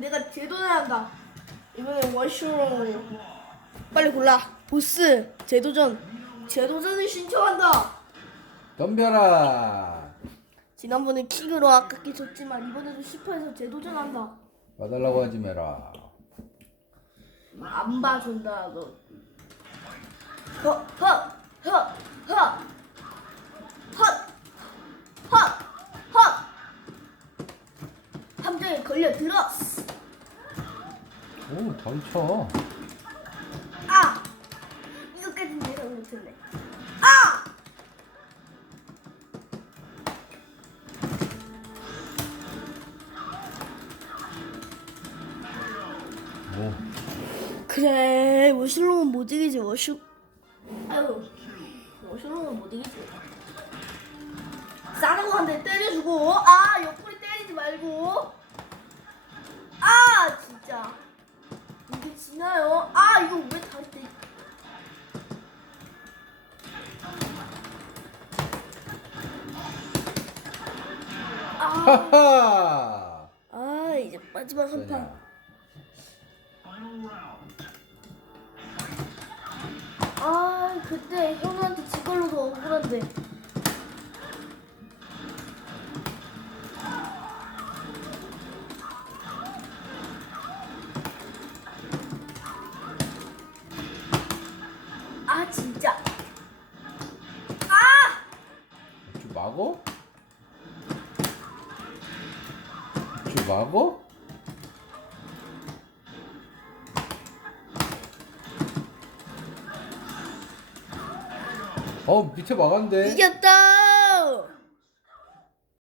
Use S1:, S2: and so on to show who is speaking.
S1: 내가 재도전한다. 이번에 원슈로 빨리 골라. 보스 재도전. 재도전을 신청한다.
S2: 덤벼라.
S1: 지난번에 킥으로 아깝게 졌지만 이번에도 10회에서 재도전한다.
S2: 봐달라고 하지 마라.
S1: 안 봐준다 너. 허, 허, 허, 허, 헛, 헛, 헛. 함정에 걸려 들었어.
S2: 오, 잘 쳐.
S1: 아, 이거까지 내가 못했네. 아,
S2: 오.
S1: 그래 워실롱은 못 이기지 워슈. 아유, 워실롱은 못 이기지. 한대 때려주고, 아 옆구리 때리지 말고. 아 진짜 지나요? 아 이거 왜 다시 때? 아,
S2: 하하.
S1: 아 이제 마지막 한 판.
S2: 그냥.
S1: 아 그때 현우한테 진 걸로도 억울한데. 진짜. 아!
S2: 주 마고? 주 마고? 어 밑에 막았는데.
S1: 이겼다.